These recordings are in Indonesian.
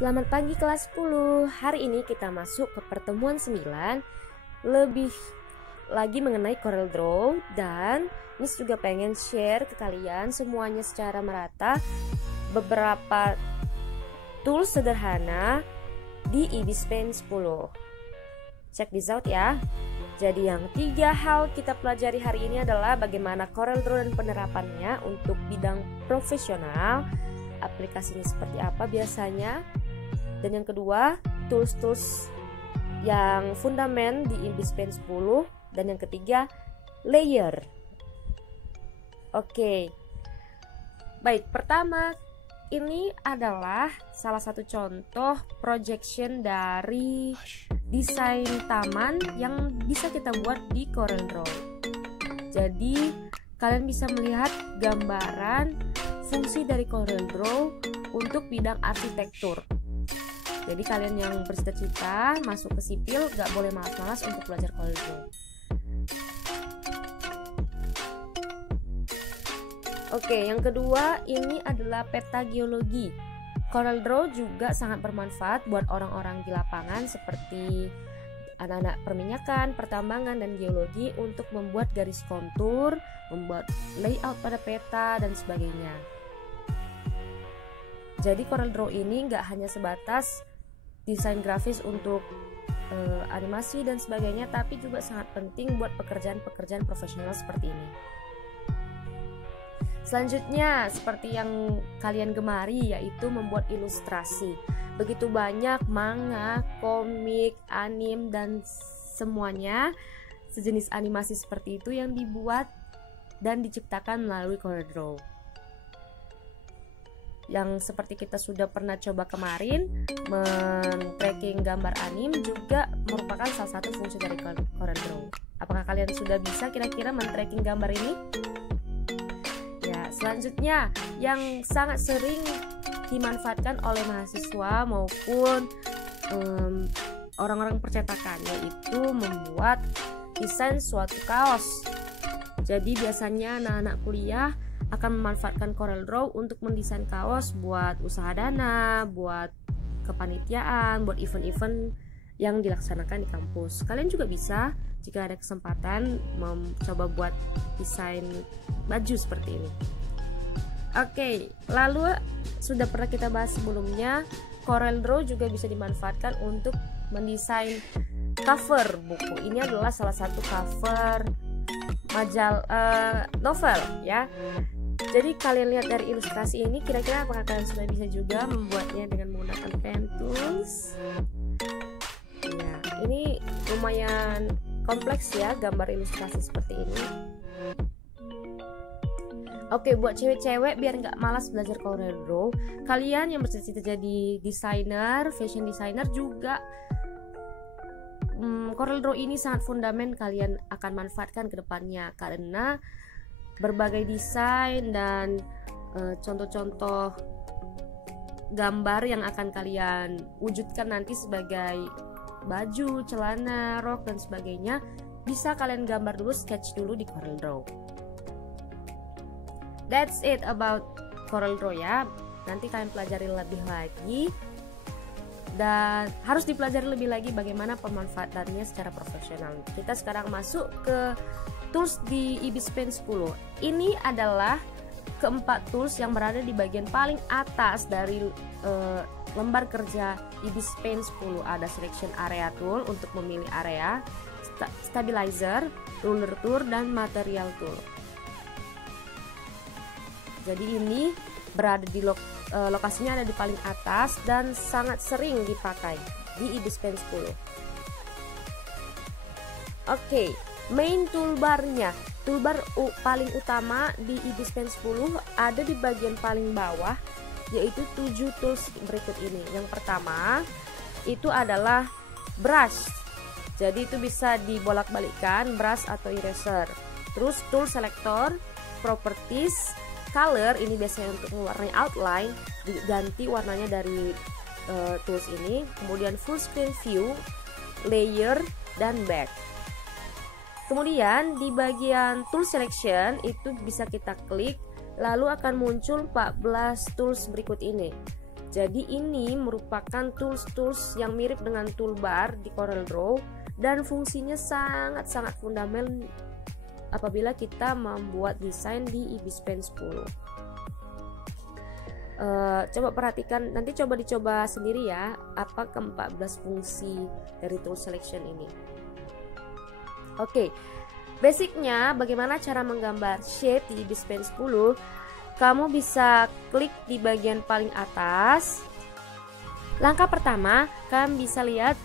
Selamat pagi kelas 10. Hari ini kita masuk ke pertemuan 9, lebih lagi mengenai CorelDRAW, dan Miss juga pengen share ke kalian semuanya secara merata beberapa tools sederhana di Ibis Paint 10. Check this out ya. Jadi yang 3 hal kita pelajari hari ini adalah bagaimana CorelDRAW dan penerapannya untuk bidang profesional, aplikasinya seperti apa biasanya. Dan yang kedua, tools-tools yang fundamen di Ibis Paint 10. Dan yang ketiga, layer. Oke. Baik, pertama ini adalah salah satu contoh projection dari desain taman yang bisa kita buat di CorelDRAW. Jadi kalian bisa melihat gambaran fungsi dari CorelDRAW untuk bidang arsitektur. Jadi kalian yang bercita-cita masuk ke sipil gak boleh malas-malas untuk belajar CorelDRAW. Oke, yang kedua ini adalah peta geologi. CorelDRAW juga sangat bermanfaat buat orang-orang di lapangan seperti anak-anak perminyakan, pertambangan, dan geologi untuk membuat garis kontur, membuat layout pada peta, dan sebagainya. Jadi CorelDRAW ini nggak hanya sebatas desain grafis untuk animasi dan sebagainya, tapi juga sangat penting buat pekerjaan-pekerjaan profesional seperti ini. Selanjutnya, seperti yang kalian gemari, yaitu membuat ilustrasi. Begitu banyak manga, komik, anime, dan semuanya sejenis animasi seperti itu yang dibuat dan diciptakan melalui CorelDRAW. Yang seperti kita sudah pernah coba kemarin, men-tracking gambar anime juga merupakan salah satu fungsi dari CorelDRAW. Apakah kalian sudah bisa kira-kira men-tracking gambar ini? Ya, selanjutnya yang sangat sering dimanfaatkan oleh mahasiswa maupun orang-orang percetakan, yaitu membuat desain suatu kaos. Jadi biasanya anak-anak kuliah akan memanfaatkan CorelDRAW untuk mendesain kaos buat usaha dana, buat kepanitiaan, buat event-event yang dilaksanakan di kampus. Kalian juga bisa jika ada kesempatan mencoba buat desain baju seperti ini. Oke, lalu sudah pernah kita bahas sebelumnya, CorelDRAW juga bisa dimanfaatkan untuk mendesain cover buku. Ini adalah salah satu cover novel ya. Jadi kalian lihat dari ilustrasi ini, kira-kira apakah kalian sudah bisa juga membuatnya dengan menggunakan pen tools? Ya, ini lumayan kompleks ya gambar ilustrasi seperti ini. Oke, buat cewek-cewek biar nggak malas belajar CorelDRAW, kalian yang bercita-cita jadi desainer, fashion designer juga, CorelDRAW ini sangat fundamental kalian akan manfaatkan ke depannya, karena berbagai desain dan contoh-contoh gambar yang akan kalian wujudkan nanti sebagai baju, celana, rok, dan sebagainya bisa kalian gambar dulu, sketch dulu di CorelDRAW. That's it about CorelDRAW ya. Nanti kalian pelajari lebih lagi, dan harus dipelajari lebih lagi bagaimana pemanfaatannya secara profesional. Kita sekarang masuk ke tools di Ibis Paint 10. Ini adalah keempat tools yang berada di bagian paling atas dari lembar kerja Ibis Paint 10. Ada selection area tool untuk memilih area, stabilizer, ruler tool, dan material tool. Jadi ini berada di lokasinya ada di paling atas dan sangat sering dipakai di Ibis Paint 10. Oke, main toolbarnya, toolbar paling utama di Ibis Paint 10 ada di bagian paling bawah, yaitu 7 tools berikut ini. Yang pertama itu adalah brush. Jadi itu bisa dibolak-balikkan, brush atau eraser. Terus tool selector, properties, color, ini biasanya untuk mewarnai outline, diganti warnanya dari tools ini. Kemudian full screen view, layer, dan back. Kemudian di bagian tool selection itu bisa kita klik, lalu akan muncul 14 tools berikut ini. Jadi ini merupakan tools-tools yang mirip dengan toolbar di CorelDRAW dan fungsinya sangat-sangat fundamental apabila kita membuat desain di EBSPAN 10. Coba perhatikan, nanti coba dicoba sendiri ya apa ke-14 fungsi dari tool selection ini. Oke, basicnya bagaimana cara menggambar shape di EBSPAN 10. Kamu bisa klik di bagian paling atas. Langkah pertama, kalian bisa lihat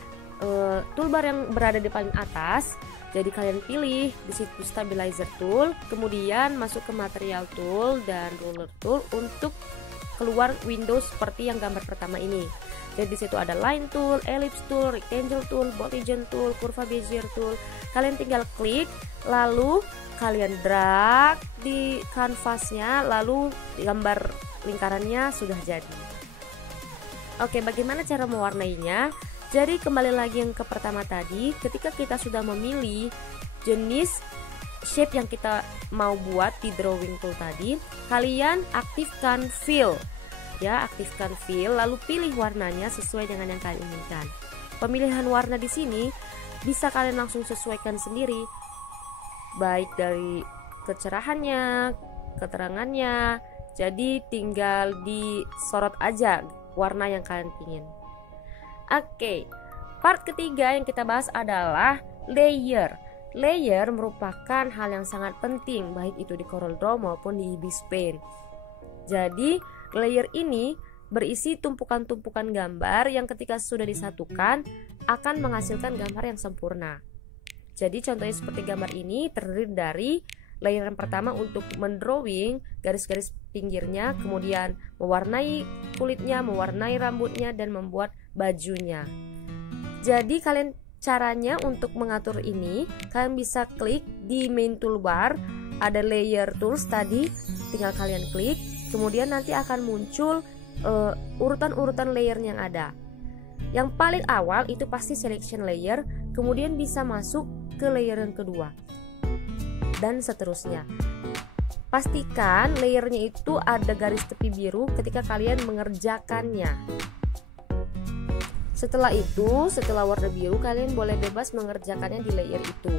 toolbar yang berada di paling atas. Jadi kalian pilih di situ stabilizer tool, kemudian masuk ke material tool dan ruler tool untuk keluar window seperti yang gambar pertama ini. Jadi di situ ada line tool, ellipse tool, rectangle tool, bold region tool, curva bezier tool. Kalian tinggal klik, lalu kalian drag di kanvasnya, lalu gambar lingkarannya sudah jadi. Oke, bagaimana cara mewarnainya? Jadi kembali lagi yang ke pertama tadi, ketika kita sudah memilih jenis shape yang kita mau buat di drawing tool tadi, kalian aktifkan fill. Ya, aktifkan fill, lalu pilih warnanya sesuai dengan yang kalian inginkan. Pemilihan warna di sini bisa kalian langsung sesuaikan sendiri, baik dari kecerahannya, keterangannya. Jadi tinggal disorot aja warna yang kalian ingin. Oke, part ketiga yang kita bahas adalah layer. Layer merupakan hal yang sangat penting baik itu di CorelDRAW maupun di EBSPAN. Jadi layer ini berisi tumpukan-tumpukan gambar yang ketika sudah disatukan akan menghasilkan gambar yang sempurna. Jadi contohnya seperti gambar ini terdiri dari layer yang pertama untuk mendrawing garis-garis pinggirnya, kemudian mewarnai kulitnya, mewarnai rambutnya, dan membuat bajunya. Jadi caranya untuk mengatur ini, kalian bisa klik di main toolbar, ada layer tools tadi, tinggal kalian klik, kemudian nanti akan muncul urutan-urutan layer yang ada. Yang paling awal itu pasti selection layer, kemudian bisa masuk ke layer yang kedua dan seterusnya. Pastikan layernya itu ada garis tepi biru ketika kalian mengerjakannya. Setelah itu, setelah warna biru, kalian boleh bebas mengerjakannya di layer itu.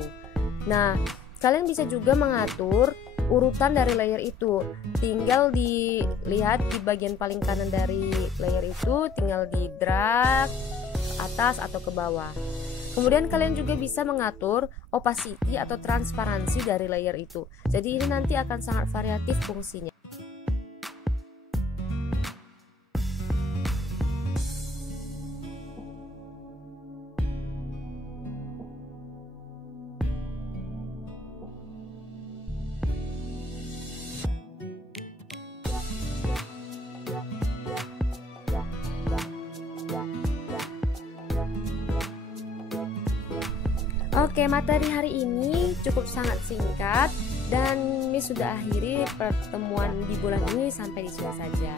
Nah, kalian bisa juga mengatur urutan dari layer itu. Tinggal dilihat di bagian paling kanan dari layer itu, tinggal di drag atas atau ke bawah. Kemudian kalian juga bisa mengatur opacity atau transparansi dari layer itu. Jadi ini nanti akan sangat variatif fungsinya. Oke, materi hari ini cukup sangat singkat dan Miss sudah akhiri pertemuan di bulan ini sampai di sini saja.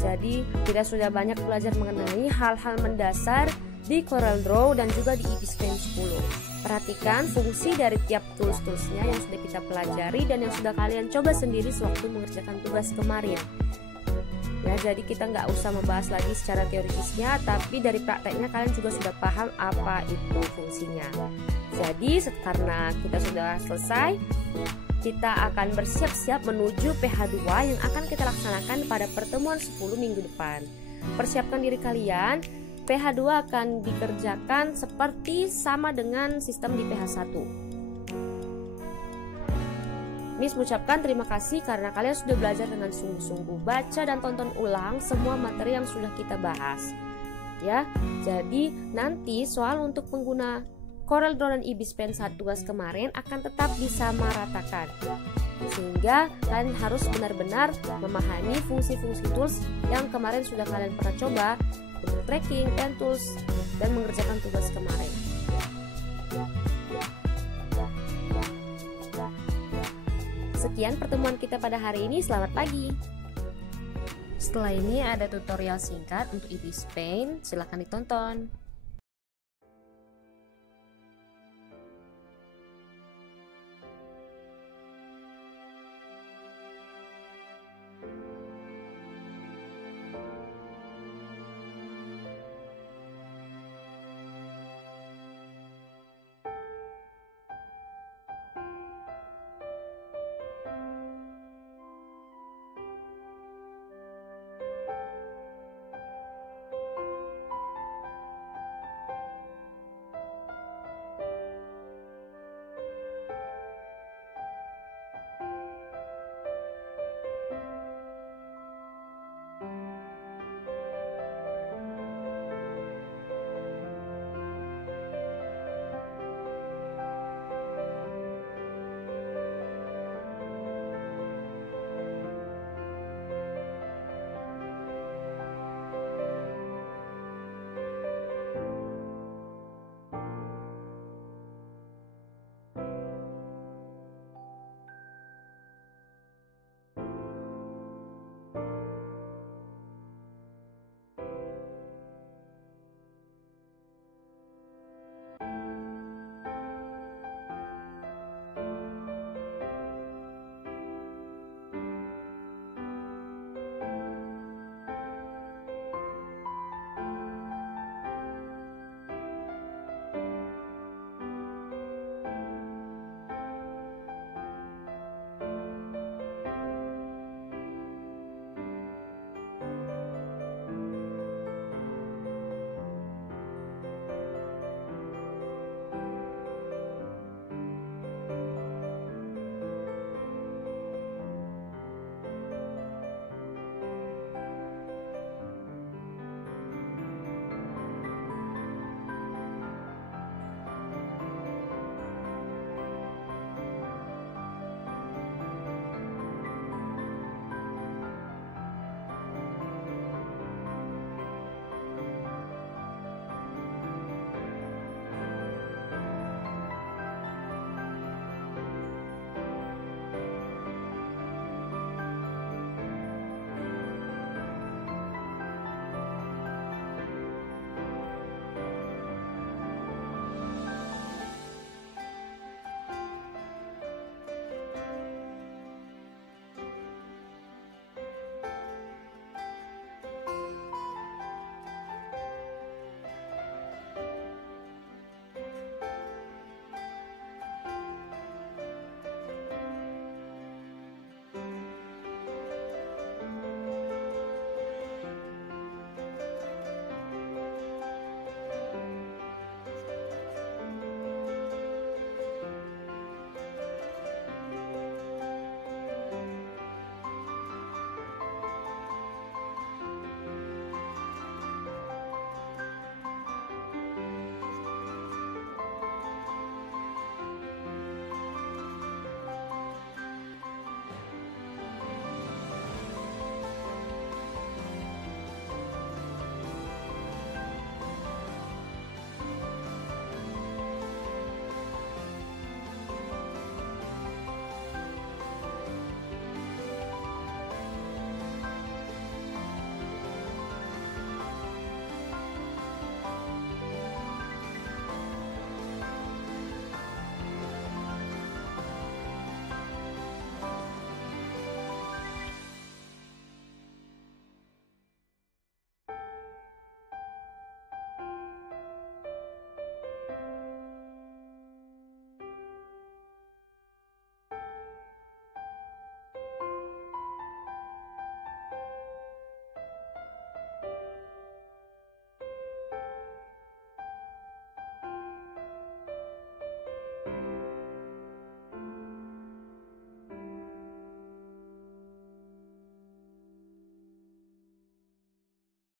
Jadi kita sudah banyak belajar mengenai hal-hal mendasar di CorelDRAW dan juga di EBSPAN 10. Perhatikan fungsi dari tiap tools-toolsnya yang sudah kita pelajari dan yang sudah kalian coba sendiri sewaktu mengerjakan tugas kemarin. Ya, jadi kita nggak usah membahas lagi secara teoritisnya, tapi dari prakteknya kalian juga sudah paham apa itu fungsinya. Jadi karena kita sudah selesai, kita akan bersiap-siap menuju PH2 yang akan kita laksanakan pada pertemuan 10 minggu depan. Persiapkan diri kalian, PH2 akan dikerjakan seperti sama dengan sistem di PH1. Miss mengucapkan terima kasih karena kalian sudah belajar dengan sungguh-sungguh, baca dan tonton ulang semua materi yang sudah kita bahas. Ya, jadi nanti soal untuk pengguna CorelDRAW dan EBSPAN saat tugas kemarin akan tetap disamaratakan. Sehingga kalian harus benar-benar memahami fungsi-fungsi tools yang kemarin sudah kalian pernah coba untuk tracking, pen tools, dan mengerjakan tugas kemarin. Sekian pertemuan kita pada hari ini, selamat pagi. Setelah ini ada tutorial singkat untuk EBSPAN, silahkan ditonton.